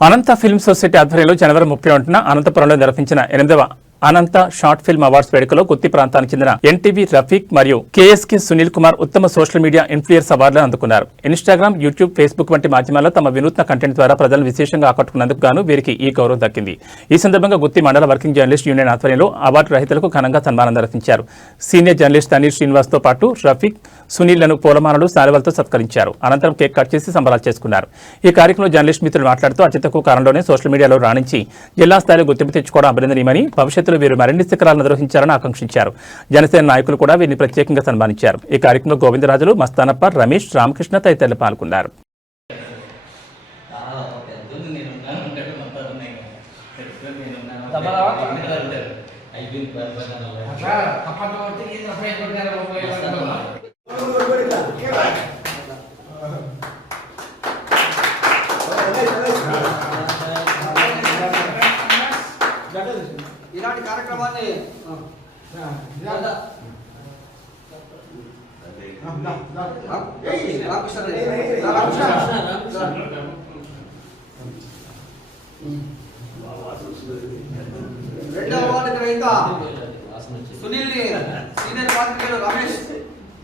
అనంత film society ఆధ్వర్యంలో జనవరి 31న అనంతపురంలో నిర్వహించిన 8వ అనంత షార్ట్ ఫిల్మ్ అవార్డ్స్ వేడుకలో గుత్తి ప్రాంతానికి చెందిన ఎన్టీవీ రఫీక్ మరియు కేఎస్కే సునీల్ కుమార్ ఉత్తమ సోషల్ మీడియా ఇన్ఫ్లుయర్స్ అవార్డులను అందుకున్నారు. ఇన్స్టాగ్రామ్, యూట్యూబ్, ఫేస్బుక్ వంటి మాధ్యమాల్లో తమ వినూత్న కంటెంట్ ద్వారా ప్రజలను విశేషంగా ఆకట్టుకున్నందుకు గాను వీరికి ఈ గౌరవం దక్కింది. ఈ సందర్భంగా గుత్తి మండల వర్కింగ్ జర్నలిస్ట్ యూనియన్ ఆధ్వర్యంలో అవార్డు రహితులకు ఘనంగా సన్మానం నిర్వహించారు. సీనియర్ జర్నలిస్ట్ తనీర్ శ్రీనివాస్తో పాటు రఫీక్, సునీల్లను పూలమాలలు, శాలువాలతో సత్కరించారు. అనంతరం కేక్ కట్ చేసి సంబరాలు చేసుకున్నారు. ఈ కార్యక్రమంలో జర్నలిస్ట్ మిత్రులు మాట్లాడుతూ అతి తక్కువ కాలంలోనే సోషల్ మీడియాలో రాణించి జిల్లా స్థాయిలో గుర్తింపు తెచ్చుకోవడం అభినందనీయమని, భవిష్యత్తులో వీరు మరిన్ని శిఖరాలను నిర్వహించారని ఆకాంక్షించారు. జనసేన నాయకులు కూడా వీరిని ప్రత్యేకంగా సన్మానించారు. ఈ కార్యక్రమంలో గోవిందరాజులు, మస్తానప్ప, రమేష్, రామకృష్ణ తదితరులు పాల్గొన్నారు. ఇలాంటి కార్యక్రమాన్ని రెండవ అవార్డు గ్రహీత సునీల్ ని సీనియర్ పాత్రికేయులు రమేష్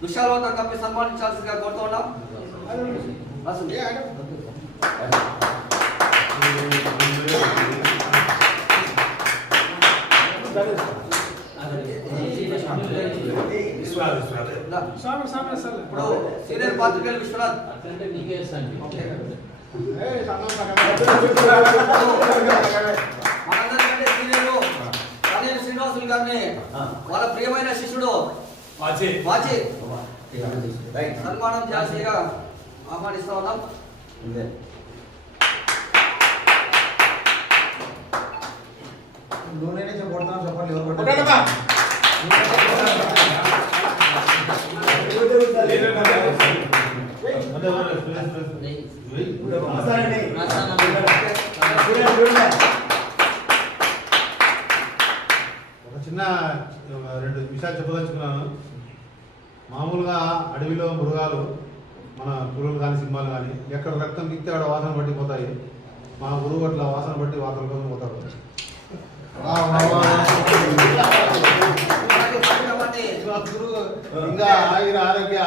దుశ్శాలతో కప్పి సన్మానించాల్సిందిగా కోరుతూ ఉన్నాం. ఇప్పుడు సీనియర్ పాత్రికేయులు విశ్వనాథ్ మనందరికంటే సీనియర్లు తనీర్ శ్రీనివాసులు గారిని వాళ్ళ ప్రియమైన శిష్యుడు వాచి సన్మానం చేసిగా ఆహ్వానిస్తా ఉన్నాం. ఒక చిన్న రెండు విషయాలు చెప్పదలుచుకున్నాను. మామూలుగా అడవిలో మృగాలు, మన పురుగులు కానీ సింహాలు కానీ ఎక్కడ రక్తం దిక్తే ఆడ వాసన పట్టిపోతాయి. మా గురువు అట్లా వాసన బట్టి వాసన కోసం పోతారు. ఇంకా ఆరోగ్య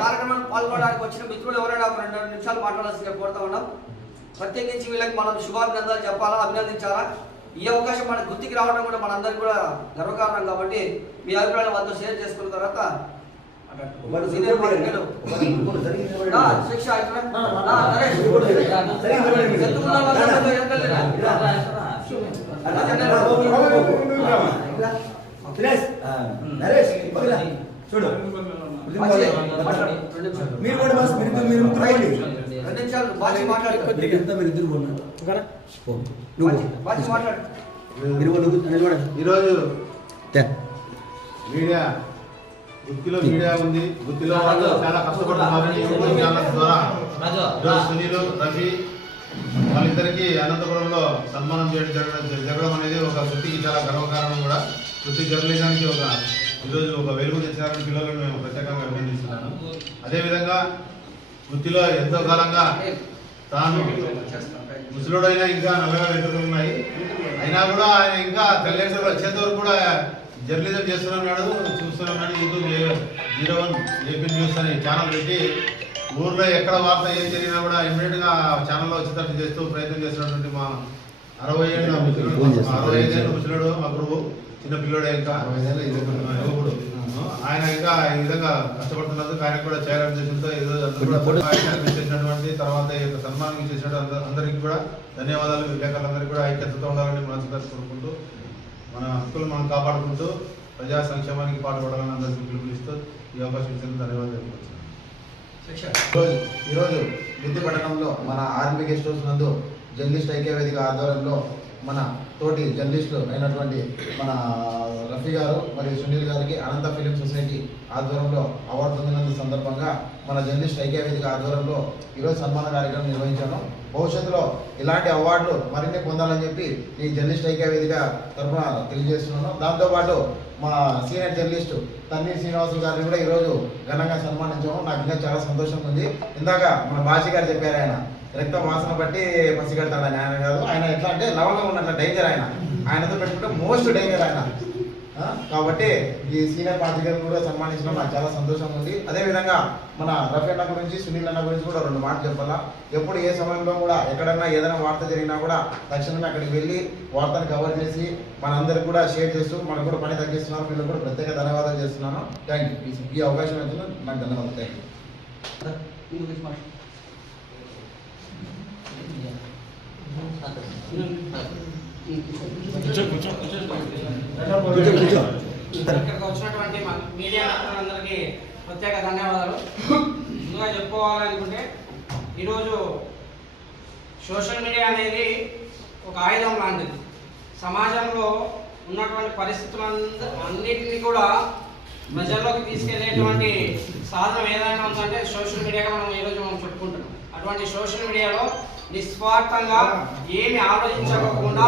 కార్యక్రమం పాల్గొనడానికి వచ్చిన మిత్రులు ఎవరైనా ఒక 2 నిమిషాలు మాట్లాడాల్సిందిగా కోరుతా ఉన్నాం. ప్రత్యేకించి వీళ్ళకి మనం శుభాభినందనలు చెప్పాలా, అభినందించాలా. ఈ అవకాశం మనకు గుర్తికి రావడం కూడా మనందరికీ కూడా గర్వకారణం. కాబట్టి మీ అభిప్రాయాలు వాళ్ళతో షేర్ చేసుకున్న తర్వాత సీనియర్ పాత్రికేయులు శిక్ష చూడు ఈరోజు మీడియా గుత్తిలో మీడియా ఉంది. గుత్తిలో వాళ్ళు చాలా కష్టపడుతున్నారు. యూట్యూబ్ ఛానల్స్ ద్వారా ఈరోజు సునీల్, రఫీ వాళ్ళిద్దరికీ అనంతపురంలో సన్మానం జరగడం అనేది ఒక వృత్తికి చాలా గర్వకారణం. కూడా వృత్తి జర్నలిజానికి ఈరోజు ఒక వెలుగు తెచ్చారని పిల్లలను మేము ప్రత్యేకంగా అభినందిస్తున్నాను. అదేవిధంగా వృత్తిలో ఎంతో కాలంగా తాను ముసలుడైనా ఇంకా నల్లగా వెంట్రుకలు ఉన్నాయి, అయినా కూడా ఆయన ఇంకా కళ్యాణ్ వచ్చేంత వరకు కూడా జర్నలిజం చేస్తున్నాడు, చూస్తున్నాడు. యూట్యూబ్ 01 ఏపీ న్యూస్ అని ఛానల్ పెట్టి ఊర్లో ఎక్కడ వార్త ఏం జరిగినా కూడా ఇమ్మీడియట్గా ఛానల్లో వచ్చేటట్టు చేస్తూ ప్రయత్నం చేస్తున్నటువంటి మా 65 ముసలుడు, మా గురువు చిన్న పిల్లడే, ఇంకా యువకుడు. ఆయన ఇంకా ఈ విధంగా కష్టపడుతున్నందుకు ఆయన కూడా చేయాలని ఉద్దేశంతో చేసినటువంటి తర్వాత ఈ యొక్క సన్మానం చేసినట్టు అందరికీ కూడా ధన్యవాదాలు. విలేకరులందరికీ కూడా ఐక్యతతో ఉండాలని మనసుగా కోరుకుంటూ మన హక్కులు మనం కాపాడుకుంటూ ప్రజా సంక్షేమానికి పాటుపడాలని అందరికీ పిలుపునిస్తూ ఈ అవకాశం ఇచ్చిన ధన్యవాదాలు. ఈరోజు గుత్తి పట్టణంలో మన ఆర్మీ గెస్ట్ హౌస్ నందు జర్నలిస్ట్ ఐక్యవేదిక ఆధ్వర్యంలో మన తోటి జర్నలిస్టులు అయినటువంటి మన రఫీ గారు మరియు సునీల్ గారికి అనంత ఫిలిం సొసైటీ ఆధ్వర్యంలో అవార్డు పొందినందు సందర్భంగా మన జర్నలిస్ట్ ఐక్యవేదిక ఆధ్వర్యంలో ఈరోజు సన్మాన కార్యక్రమం నిర్వహించాను. భవిష్యత్తులో ఇలాంటి అవార్డులు మరిన్ని పొందాలని చెప్పి ఈ జర్నలిస్ట్ ఐక్యవేదిక తరఫున తెలియజేస్తున్నాను. దాంతోపాటు మా సీనియర్ జర్నలిస్టు తన్నీర్ శ్రీనివాసులు గారిని కూడా ఈరోజు ఘనంగా సన్మానించాము. నాకు ఇంకా చాలా సంతోషంగా ఉంది. ఇందాక మన బాషి గారు చెప్పారు, ఆయన రక్తం వాసన బట్టి పసిగడతాడు ఆయన కాదు. ఆయన ఎట్లా అంటే లవంగం ఉన్నట్ల డేంజర్ ఆయనతో పెట్టుకుంటే మోస్ట్ డేంజర్ ఆయన. కాబట్టి ఈ సీనియర్ పాత్రికేయులను కూడా సన్మానించడం నాకు చాలా సంతోషంగా ఉంది. అదేవిధంగా మన రఫీ అన్న గురించి, సునీల్ అన్న గురించి కూడా 2 మాటలు చెప్పాలా. ఎప్పుడు ఏ సమయంలో కూడా ఎక్కడన్నా ఏదైనా వార్త జరిగినా కూడా తక్షణమే అక్కడికి వెళ్ళి వార్తను కవర్ చేసి మనందరికి కూడా షేర్ చేస్తూ మనకు కూడా పని తగ్గిస్తున్నారు. వీళ్ళకి కూడా ప్రత్యేక ధన్యవాదాలు చేస్తున్నాను. Thank you. ఈ అవకాశం ఇచ్చిన నాకు ధన్యవాదాలు. Thank you. ఇక్కడికి వచ్చినటువంటి మీడియా మిత్రులందరికీ ప్రత్యేక ధన్యవాదాలు. ముందుగా చెప్పుకోవాలనుకుంటే ఈరోజు సోషల్ మీడియా అనేది ఒక ఆయుధం లాంటిది. సమాజంలో ఉన్నటువంటి పరిస్థితులన్నిటినీ కూడా ప్రజల్లోకి తీసుకెళ్లేటువంటి సాధనం ఏదైనా ఉందంటే సోషల్ మీడియాగా ఈరోజు మనం చెప్పుకుంటున్నాం. అటువంటి సోషల్ మీడియాలో నిస్వార్థంగా ఏమి ఆలోచించకుండా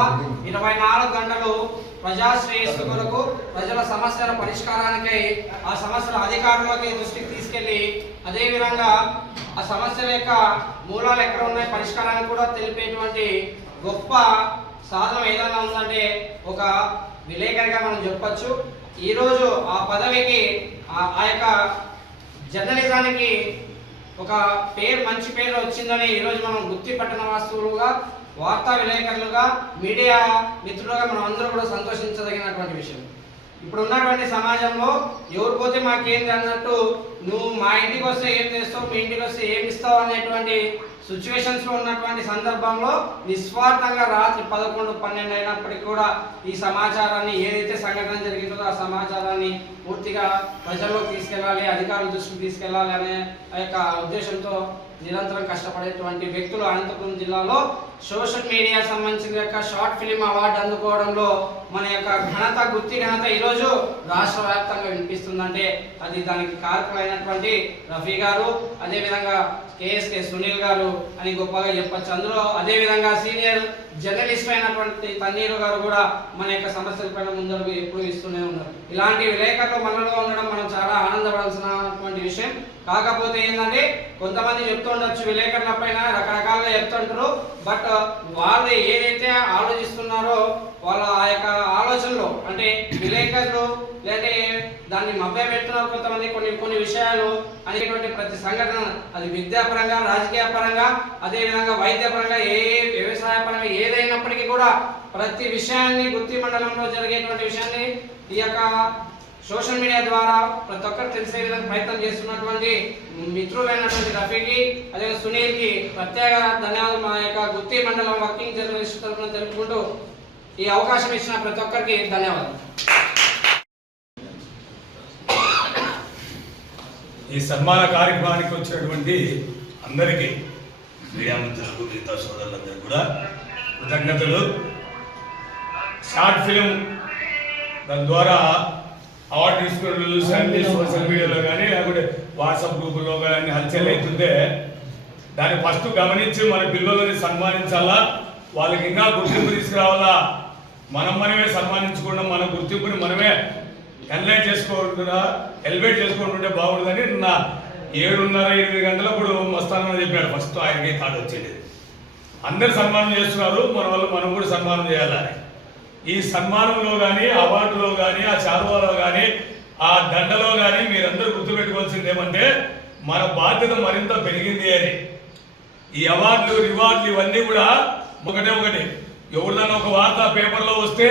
24 గంటలు ప్రజా శ్రేయస్సు కొరకు, ప్రజల సమస్యల పరిష్కారానికై ఆ సమస్యల అధికారులకి దృష్టికి తీసుకెళ్లి, అదేవిధంగా ఆ సమస్యల యొక్క మూలాలు ఎక్కడ ఉన్నాయి పరిష్కారాన్ని కూడా తెలిపేటువంటి గొప్ప సాధనం ఏదైనా ఉందంటే ఒక విలేకరిగా మనం చెప్పచ్చు. ఈరోజు ఆ పదవికి ఆ యొక్క జర్నలిజానికి ఒక మంచి పేరు వచ్చిందని ఈరోజు మనం గుర్తిపట్టిన వాస్తువులుగా, వార్తా విలేకరులుగా, మీడియా మిత్రులుగా మనం అందరూ కూడా సంతోషించదగినటువంటి విషయం. ఇప్పుడు ఉన్నటువంటి సమాజంలో ఎవరు పోతే మాకేంది అన్నట్టు, నువ్వు మా ఇంటికి వస్తే ఏం చేస్తావు, మీ ఇంటికి వస్తే ఏమి ఇస్తావు అనేటువంటి సిచ్యువేషన్స్లో ఉన్నటువంటి సందర్భంలో నిస్వార్థంగా రాత్రి 11, 12 అయినప్పటికీ కూడా ఈ సమాచారాన్ని, ఏదైతే సంఘటన జరిగిందో ఆ సమాచారాన్ని పూర్తిగా ప్రజల్లోకి తీసుకెళ్ళాలి, అధికారుల దృష్టికి తీసుకెళ్ళాలి అనే ఆ యొక్క ఉద్దేశంతో నిరంతరం కష్టపడేటువంటి వ్యక్తులు అనంతపురం జిల్లాలో సోషల్ మీడియా సంబంధించిన యొక్క షార్ట్ ఫిలిం అవార్డు అందుకోవడంలో మన యొక్క గుర్తి ఘనత ఈరోజు రాష్ట్ర వ్యాప్తంగా వినిపిస్తుందంటే అది దానికి కారకులైనటువంటి రఫీ గారు, అదేవిధంగా కేఎస్కే సునీల్ గారు అని గొప్పగా చెప్పచ్చు. అందులో అదేవిధంగా సీనియర్ జర్నలిస్ట్ అయినటువంటి తన్నీరు గారు కూడా మన యొక్క సమస్యలపైన ముందరకు ఎప్పుడు ఇస్తూనే ఉన్నారు. ఇలాంటి విలేకరులు మనలో ఉండడం మనం చాలా ఆనందపడాల్సినటువంటి విషయం. కాకపోతే ఏంటంటే కొంతమంది చెప్తుండొచ్చు విలేకరుల పైన రకరకాలుగా చెప్తుంటారు. బట్ వాళ్ళు ఏదైతే ఆలోచిస్తున్నారో వాళ్ళ ఆ యొక్క ఆలోచనలో అంటే విలేకరులు లేదంటే దాన్ని మభ్య పెడుతున్నారు కొంతమంది కొన్ని విషయాలు అనేటువంటి ప్రతి సంఘటన అది విద్యాపరంగా, రాజకీయ పరంగా, అదేవిధంగా వైద్యపరంగా, వ్యవసాయ పరంగా ఏదైనప్పటికీ కూడా ప్రతి విషయాన్ని గుత్తి మండలంలో జరిగేటువంటి విషయాన్ని ఈ యొక్క సోషల్ మీడియా ద్వారా ప్రతి ఒక్కరు తెలిసే విధంగా ప్రయత్నం చేస్తున్నటువంటి మిత్రులైనటువంటి రఫీకి, అదే సునీల్కి ప్రత్యేక ధన్యవాదాలు మా యొక్క గుత్తి మండలం వర్కింగ్ జర్నలిస్ట్ తరఫున తెలుపుకుంటూ ఈ అవకాశం ఇచ్చిన ప్రతి ఒక్కరికి ధన్యవాదాలు. ఈ సన్మాన కార్యక్రమానికి వచ్చినటువంటి అందరికీ, మీడియా మిత్రులకు, మిగతా సోదరులందరికీ కూడా కృతజ్ఞతలు. షార్ట్ ఫిలిం దాని ద్వారా అవార్డు తీసుకుని సోషల్ మీడియాలో కానీ లేకపోతే వాట్సాప్ గ్రూపుల్లో కానీ హల్చల్ అవుతుందే దాన్ని ఫస్ట్ గమనించి మన పిల్లలని సన్మానించాలా, వాళ్ళకి ఇంకా గుర్తింపు తీసుకురావాలా. మనమే సన్మానించుకోవడం, మన గుర్తింపుని మనమే ఎన్లైట్ ఎలివేట్ చేసుకుంటుంటే బాగుంటుందని నా 7:30-8 గంటలప్పుడు మస్తానని చెప్పాడు. ఫస్ట్ ఆయనకి థాట్ వచ్చేది. అందరు సన్మానం చేస్తున్నారు, మన వల్ల మనం కూడా సన్మానం చేయాలని. ఈ సన్మానంలో కానీ, అవార్డులో కానీ, ఆ చారువాలో కానీ, ఆ దండలో కానీ మీరందరూ గుర్తుపెట్టుకోవాల్సింది ఏమంటే మన బాధ్యత మరింత పెరిగింది అని. ఈ అవార్డులు, రివార్డులు ఇవన్నీ కూడా ఒకటి ఎవరిదన్నా ఒక వార్త పేపర్లో వస్తే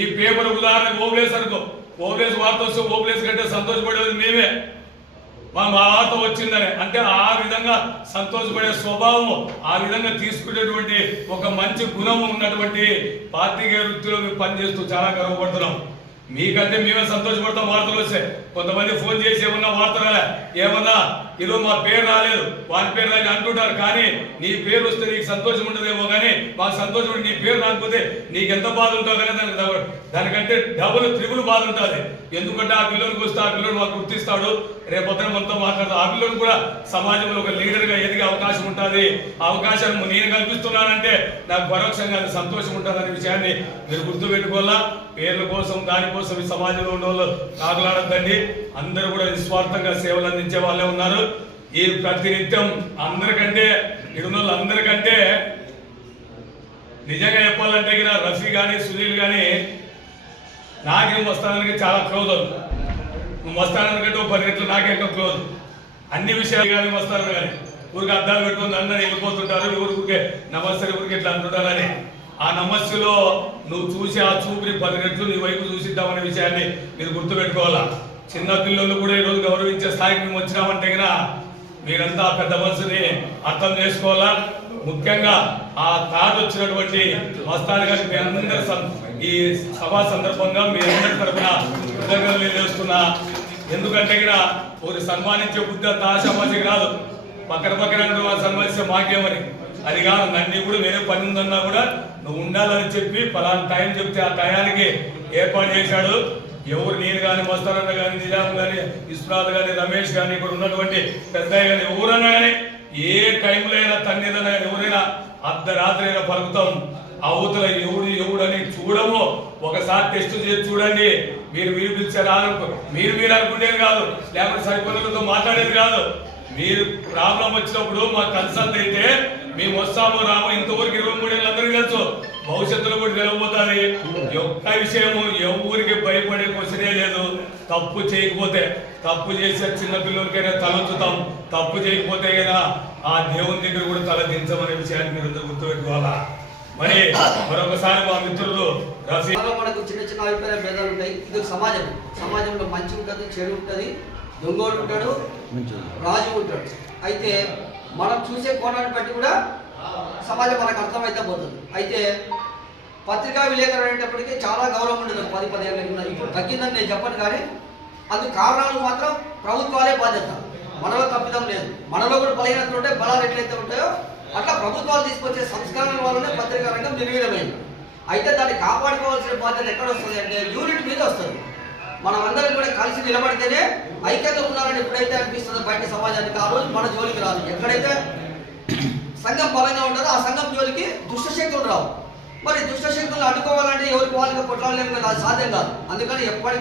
ఈ పేపర్ ఉదాహరణకు ఓబ్లేస్ అనుకో, ఓబ్లేస్ వార్త వస్తే ఓబ్లేస్ కంటే సంతోషపడేది మేమే. మా వార్త వచ్చిందని అంటే ఆ విధంగా సంతోషపడే స్వభావం, ఆ విధంగా తీసుకునేటువంటి ఒక మంచి గుణం ఉన్నటువంటి పాత్రికేయ వృత్తిలో మేము పనిచేస్తూ చాలా గర్వపడుతున్నాం. మీకంటే మేమే సంతోషపడతాం వార్తలు వస్తే. కొంతమంది ఫోన్ చేసి ఏమన్నా వార్త రాలే, ఏమన్నా ఈరోజు మా పేరు రాలేదు, వారి పేరు రాని అంటుంటారు. కానీ నీ పేరు వస్తే నీకు సంతోషం ఉండదేమో, కానీ మాకు సంతోషం నీ పేరు రాకపోతే నీకు ఎంత బాధ ఉంటుందో కానీ దానికంటే డబుల్ త్రిబుల్ బాధ ఉంటుంది. ఎందుకంటే ఆ పిల్లలకు వస్తే ఆ పిల్లడు మాకు గుర్తిస్తాడు, రేపొద్దున మనతో మాట్లాడతాడు. ఆ పిల్లడు కూడా సమాజంలో ఒక లీడర్గా ఎదిగే అవకాశం ఉంటుంది. ఆ అవకాశాన్ని నేను కల్పిస్తున్నానంటే నాకు పరోక్షంగా సంతోషం ఉంటుంది అనే విషయాన్ని మీరు గుర్తుపెట్టుకోవాలా. పేర్ల కోసం, దానికోసం ఈ సమాజంలో ఉన్న వాళ్ళు కాకులాడద్దండి. అందరూ కూడా నిస్వార్థంగా సేవలు అందించే వాళ్ళే ఉన్నారు. ఈ ప్రతినిత్యం అందరికంటే ఇడున్న వాళ్ళందరికంటే నిజంగా చెప్పాలంటే రఫీ కానీ సునీల్ కానీ నాకేం వస్తానికి చాలా క్లోజ్ అవుతుంది. నువ్వు మస్తానంటే 10 గంటలు నాకే ఎక్కువ క్లోజ్. అన్ని విషయాలు కానీ మస్తాను కానీ ఊరికి అద్దాలు పెట్టుకుని అందరూ వెళ్ళిపోతుంటారు. ఊరికే నమస్తే ఊరికి ఇట్లా అంటుంటారని ఆ నమస్సులో నువ్వు చూసి ఆ చూపుని 10 గంటలు నీ వైపు చూసిద్దామనే విషయాన్ని మీరు గుర్తుపెట్టుకోవాలా. చిన్న పిల్లలు కూడా ఈరోజు గౌరవించే స్థాయికి మేము వచ్చినామంటే కదా మీరంతా పెద్ద మనసుని అర్థం చేసుకోవాలా. ముఖ్యంగా ఆ తాడు వచ్చినటువంటి మస్తాన్ గారి మీ అందరి ఈ సభా సందర్భంగా మీ అందరి తరఫున కృతజ్ఞతలు తెలియజేస్తున్నా. ఎందుకంటే ఊరి సన్మానించే బుద్ధి అంత ఆశామాషి రాదు. పక్కన సన్మానిస్తే మాకేమని అది కాదు. నన్ను కూడా వేరే పని ఉందన్నా కూడా నువ్వు ఉండాలని చెప్పి పలానా టైం చెప్తే ఆ టయానికి ఏర్పాటు చేశాడు. ఎవరు నేను కానీ మస్తానన్న కానీ నిజాం కానీ విశ్వనాథ్ కానీ రమేష్ కానీ ఇక్కడ ఉన్నటువంటి పెద్దయ్య కానీ ఎవరైనా కానీ ఏ టైంలో అయినా తన్నిదైనా కానీ ఎవరైనా అర్ధరాత్రి అయినా పలుకుతాం. అవతల ఎవడు అని చూడము. ఒకసారి టెస్ట్ చేసి చూడండి. మీరు పిలిచారు మీరు అనుకునేది కాదు, లేకపోతే సరిపోలతో మాట్లాడేది కాదు. మీరు ప్రాబ్లం వచ్చినప్పుడు మాకు కన్సల్ట్ అయితే మేము వస్తాము రాము. ఇంతవరకు 23 ఏళ్ళు అందరికీ తెలుసు, భవిష్యత్తులో కూడా తెలియబోతుంది. ఒక్క విషయము ఎవరికి భయపడే క్వశ్చనే లేదు. తప్పు చేయకపోతే తప్పు చేసే చిన్న పిల్లలకైనా తలొచ్చుతాం. తప్పు చేయకపోతే అయినా ఆ దేవుని దగ్గర కూడా తల దించమనే విషయాన్ని మీరు గుర్తుపెట్టుకోవాలా. మరి మరొకసారి మా మిత్రులు రఫీ మనకు చిన్న అభిప్రాయ భేదాలు ఉంటాయి. ఇది సమాజంలో మంచి ఉంటుంది, చెడు ఉంటుంది, దొంగోడు ఉంటాడు, రాజు ఉంటాడు. అయితే మనం చూసే కోణాన్ని బట్టి కూడా సమాజం మనకు అర్థమైతే పోతుంది. అయితే పత్రికా విలేకరు అనేటప్పటికీ చాలా గౌరవం ఉండదు 10 ఏళ్ళ కింద. ఇప్పుడు తగ్గిందని నేను చెప్పను, కానీ అందుకు కారణాలు మాత్రం ప్రభుత్వాలే బాధ్యత. మనలో తప్పిదం లేదు. మనలో కూడా బలహీనతలు ఉంటాయి. బలాలు ఎట్లయితే ఉంటాయో అట్లా ప్రభుత్వాలు తీసుకొచ్చే సంస్కరణల వల్లనే పత్రికా రంగం నిర్వీర్యమైంది. అయితే దాన్ని కాపాడుకోవాల్సిన బాధ్యత ఎక్కడ వస్తుంది అంటే యూనిట్ మీద వస్తుంది. మనం అందరం కూడా కలిసి నిలబడితేనే ఐక్యత ఉన్నారని ఎప్పుడైతే అనిపిస్తుందో బయట సమాజానికి ఆ రోజు మన జోలికి రాదు. ఎక్కడైతే సంఘం బలంగా ఉంటుందో ఆ సంఘం జోలికి దుష్టశక్తులు రావు. మరి దుష్టశక్తులను అడ్డుకోవాలంటే ఎవరికి వాళ్ళకి కొట్లాడలేము కదా, అది సాధ్యం కాదు. అందుకని ఎప్పటికీ